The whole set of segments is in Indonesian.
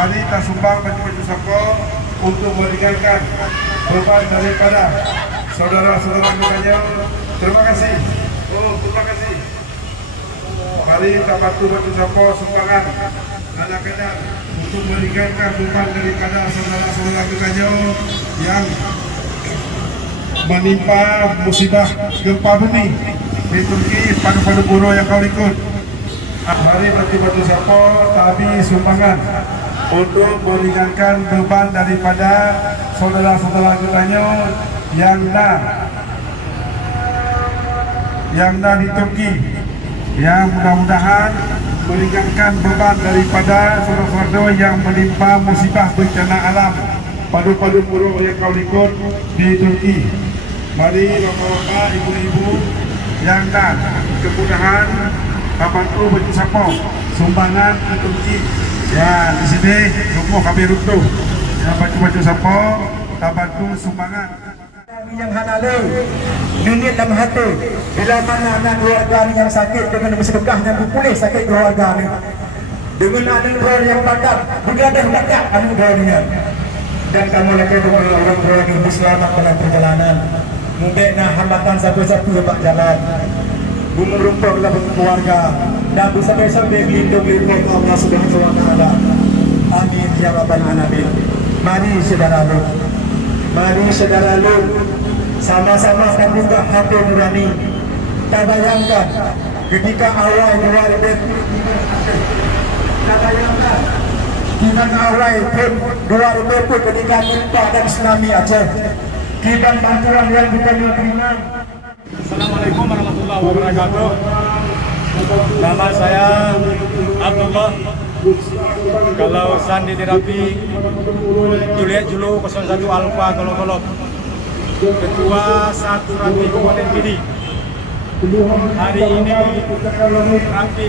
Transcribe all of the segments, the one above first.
Mari kita sumbang baju-baju soko untuk meringankan beban daripada saudara-saudara kita. Terima kasih. Terima kasih. Mari kita bantu baju soko sumbangan anak-anak untuk meringankan beban daripada saudara-saudara kita yang menimpa musibah gempa bumi di Turki. Padu-padu buruh yang kau ikut. Mari batu-batu sapo tabi sumbangan untuk meringankan beban daripada saudara-saudara kita yang di Turki, yang mudah-mudahan meringankan beban daripada saudara-saudara yang menimpa musibah bencana alam padu-padu buruh yang kau ikut di Turki. Mari bapak-bapak, ibu-ibu yang kemudahan bantu baju sapo sumbangan ke Turki. Ya, di sini semua kami runtuh. Yang baju sapo bantu sumbangan. Yang hanalu unit dalam hati bila mana anak keluarga yang sakit dengan bersedekah yang pulih sakit keluarga ni dengan ada orang yang bakat begadah bakat anu dia dan kamu lagi dengan orang-orang yang selamat dalam perjalanan mungkin hambatan satu-satu dapat jalan bumi rumput dalam keluarga dan bisa besok dilindungi oleh Allah Subhanahu wa taala. Amin ya rabbal alamin. Mari saudara lu sama-sama akan buka hati nurani. Tak bayangkan ketika awal 2000, tak bayangkan kita awal 2000 ketika gempa dan tsunami Aceh, kita bantuan yang kita terima. Assalamualaikum warahmatullahi wabarakatuh. Nama saya Abdullah. Kalau Sandi Terapi Juliet Julu 01 Alfa Golok-Golok, Ketua 1 Rapi Kabupaten Pidi. Hari ini Rapi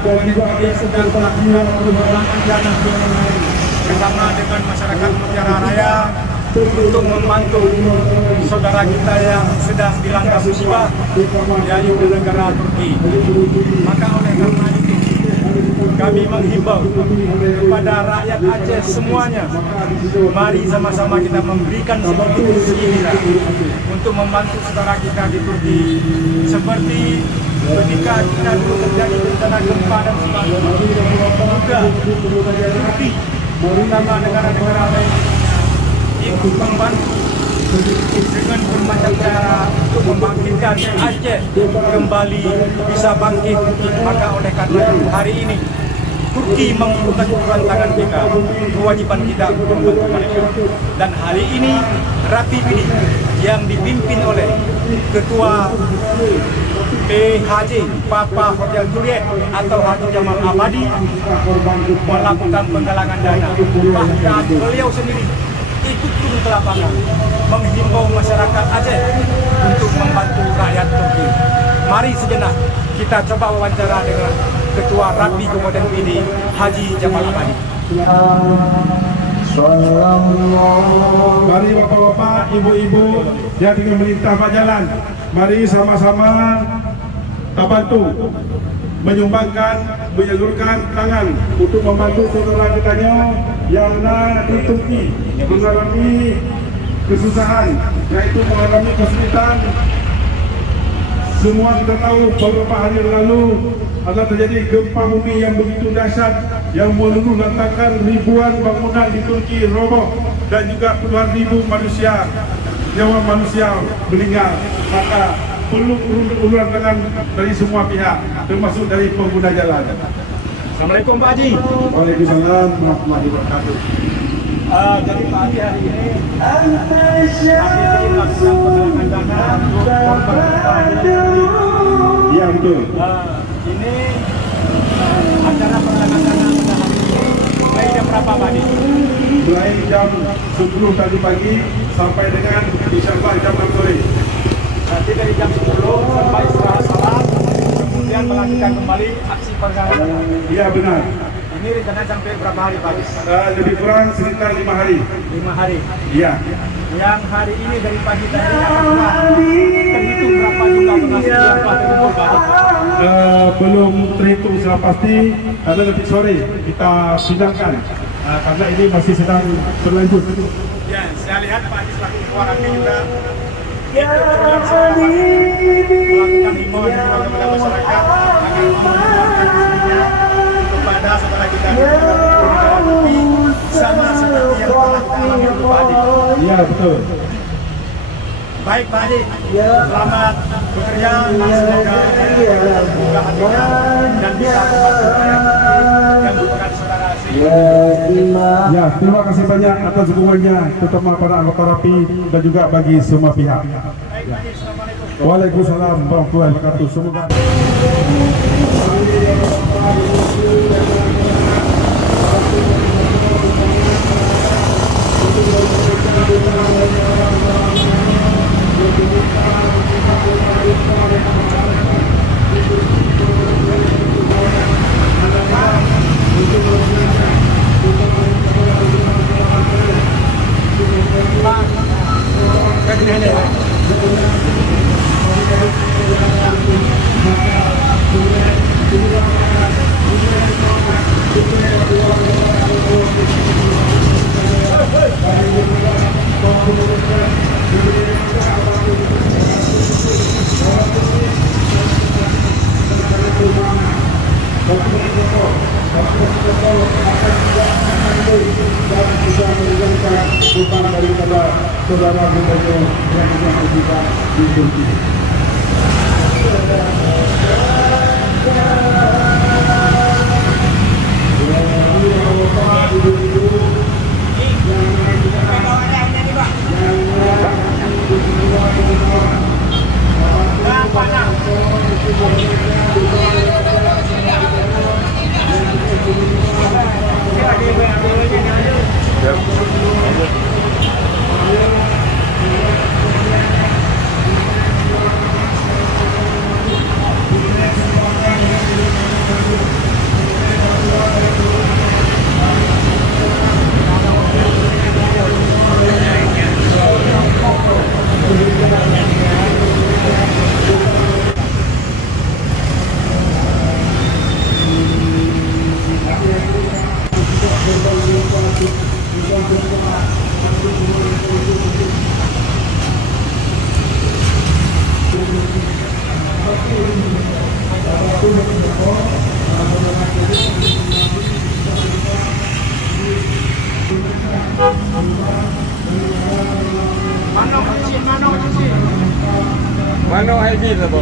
Kabupaten Pidi sedang melakukan penggalangan dana bersama dengan masyarakat Mutiara Raya untuk membantu saudara kita yang sedang dilanda musibah yaitu negara Turki. Maka oleh karena itu kami menghimbau kepada rakyat Aceh semuanya, mari sama-sama kita memberikan sedikit rezeki untuk membantu saudara kita di Turki. Seperti ketika kita dulu terjadi bencana gempa dan sebagainya, juga Turki bersama negara-negara lain ikut membantu dengan bermacam cara untuk membangkitkan Aceh kembali bisa bangkit. Maka oleh karena itu hari ini Turki membutuhkan uluran tangan kita, kewajiban kita untuk membantu mereka. Dan hari ini Rapi Pidi yang dipimpin oleh Ketua PHJ Papa Hotel Juliet atau Haji Jamal Abadi melakukan penggalangan dana. Bahkan beliau sendiri ikut turun ke lapangan menghimbau masyarakat Aceh untuk membantu rakyat Turki. Mari sejenak kita coba wawancara dengan Ketua Rapi Kabupaten Pidi Haji Jamal Abadi. Mari bapak-bapak, ibu-ibu yang ingin melintas jalan, mari sama-sama bantu menyumbangkan, menyalurkan tangan untuk membantu saudara kita yang di Turki mengalami kesusahan, yaitu mengalami kesulitan. Semua kita tahu beberapa hari lalu ada terjadi gempa bumi yang begitu dahsyat yang meluluh lantakkan ribuan bangunan di Turki roboh dan juga puluhan ribu manusia, nyawa manusia meninggal. Maka perlu uluran tangan dari semua pihak, termasuk dari pengguna jalan. Assalamualaikum Pak Haji. Waalaikumsalam warahmatullahi wabarakatuh. Jadi Pak Haji hari ini melakukan penggalangan dana untuk korban gempa. Iya betul. Ini acara penggalangan dana pada hari ini mulai jam berapa Pak Haji? Mulai jam 10 tadi pagi sampai dengan insyaallah jam 6 sore. Nanti dari jam 10 sampai istirahat salat, kemudian melanjutkan kembali aksi penggalangan dana. Iya benar. Ini rencana sampai berapa hari Pak Haji? Lebih kurang sekitar 5 hari. 5 hari. Iya. Yang hari ini dari pagi tadi apakah terhitung berapa jumlah donasi yang telah terkumpul Pak Haji? Belum terhitung secara pasti, karena nanti sore kita sidangkan karena ini masih sedang berlanjut. Ya, saya lihat Pak Anies selaku ketua kami juga melakukan himbauan kepada masyarakat agar memperhatikan dirinya kepada saudara kita di Bukit sama seperti yang telah kita alami dulu Pak Adi. Iya betul. Baik Pak Adi, selamat bekerja dan semoga buka hatinya dan bisa membantu rakyat yang merupakan saudara asli. Ya, terima kasih banyak atas dukungannya, terutama para anggota RAPI dan juga bagi semua pihak. Baik Pak Adi, Assalamualaikum. Waalaikumsalam warahmatullahi wabarakatuh. Semoga bukan daripada saudara gubernur yang kita di Turki. Mano heavy na po.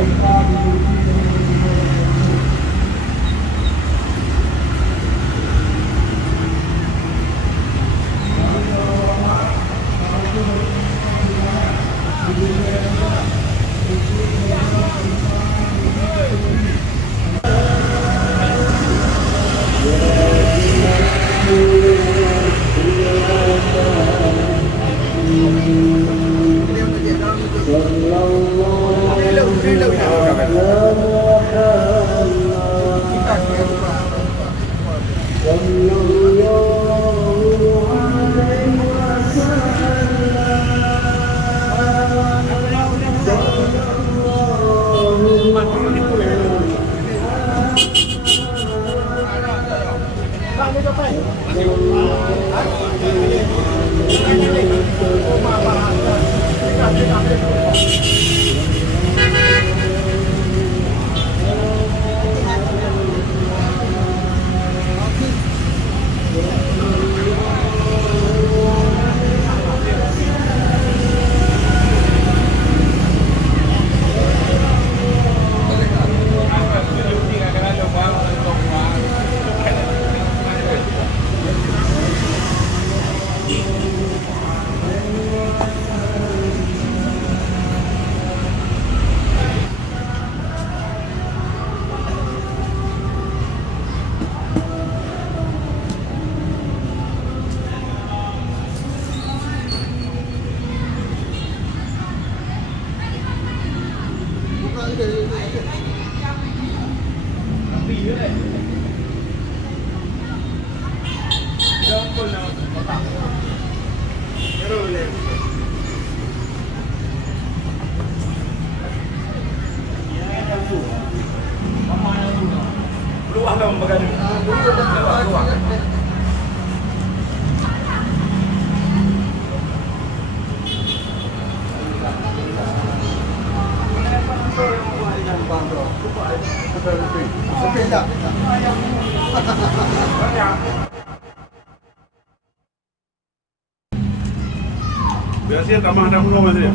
Biasanya tambah ada pulau masih.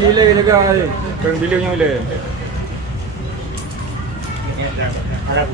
Gila lagi ay. Kan bilion yang le. Harap